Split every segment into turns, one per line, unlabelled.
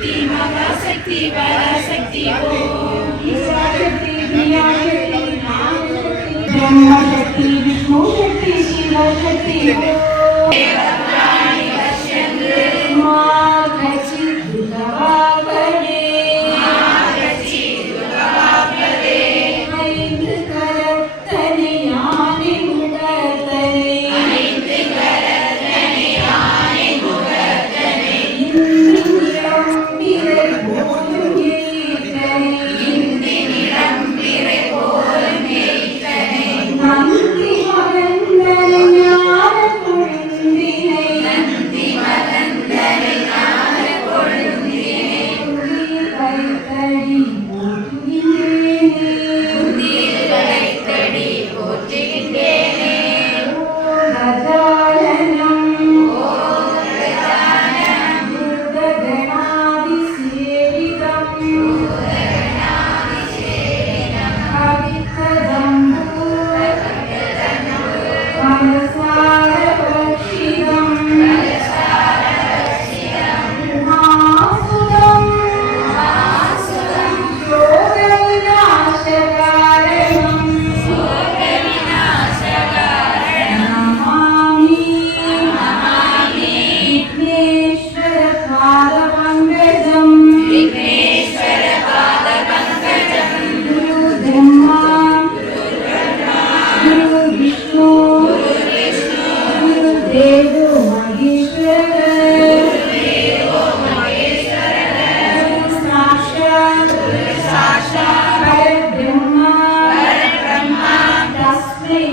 शक्ति माता शक्ति बाला शक्ति शक्ति विष्णु शक्ति शिव शक्ति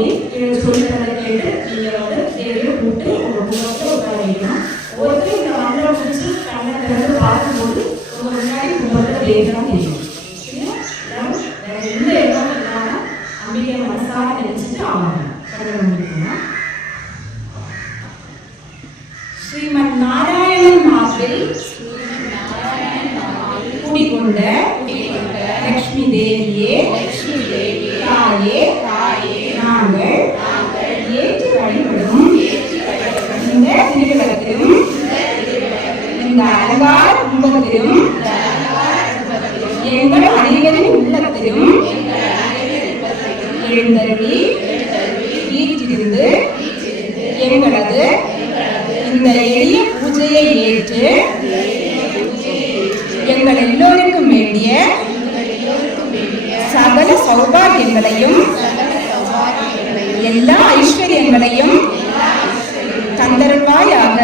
போய் இவங்க சொல்லி தர கேட்டு நீங்கள் வந்து தேவையை கூப்பிட்டு உங்கள் முகத்தை உட்கார வைக்கணும் ஒருத்தர் இந்த மந்திரம் முடிச்சு கண்ணை வந்து பார்க்கும்போது உங்கள் முன்னாடி முகத்தை வேகமாக தெரியும் எந்த இடமும் இல்லாமல் அம்பிகை மனசாக நினைச்சிட்டு ஆவாங்க ஸ்ரீமன் நாராயணன் மாப்பிள் குடிகொண்ட லக்ஷ்மி தேவியே லக்ஷ்மி நாங்கள் ஏற்று வழிபடும் இந்த திருவிழத்திலும் இந்த அலங்கார கும்பத்திலும் எங்கள் அனைவரின் உள்ளத்திலும் எழுந்தருளி வீற்றிருந்து எங்களது இந்த எளிய பூஜையை ஏற்று எங்கள் எல்லோருக்கும் வேண்டிய சகல சௌபாகியங்களையும் எல்லா ஐஸ்வர்யங்களையும் தந்தருள்வாயாக.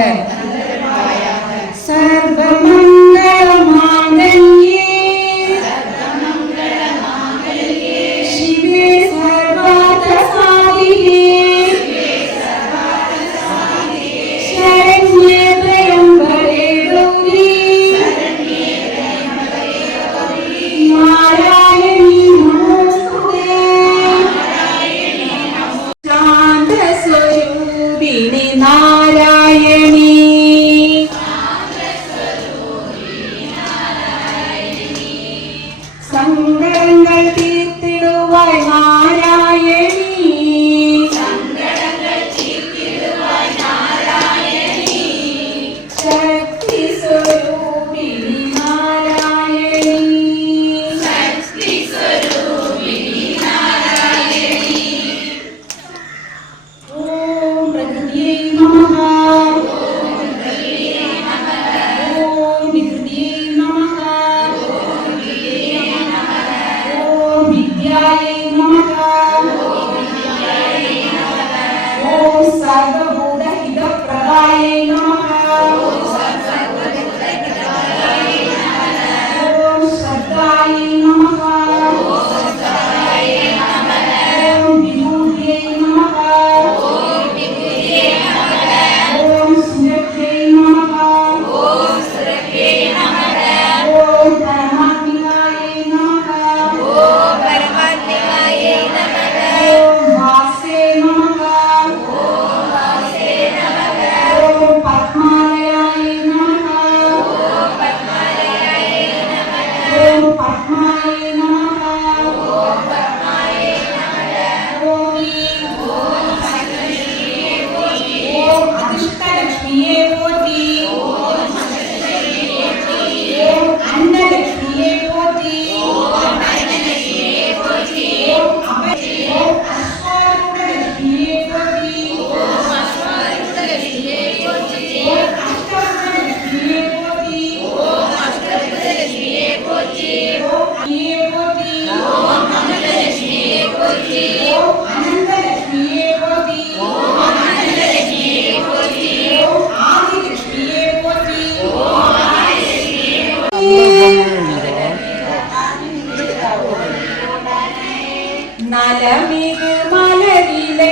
இது மலரிலை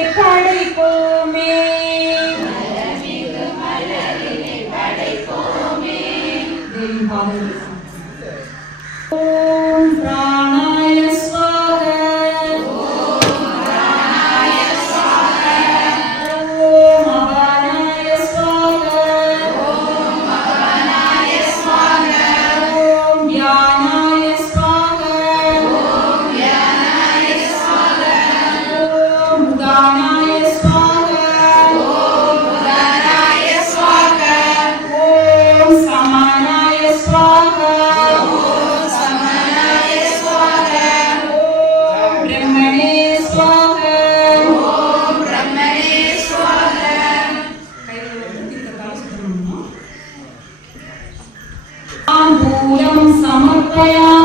朋友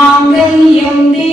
മാംഗല്യം ദേ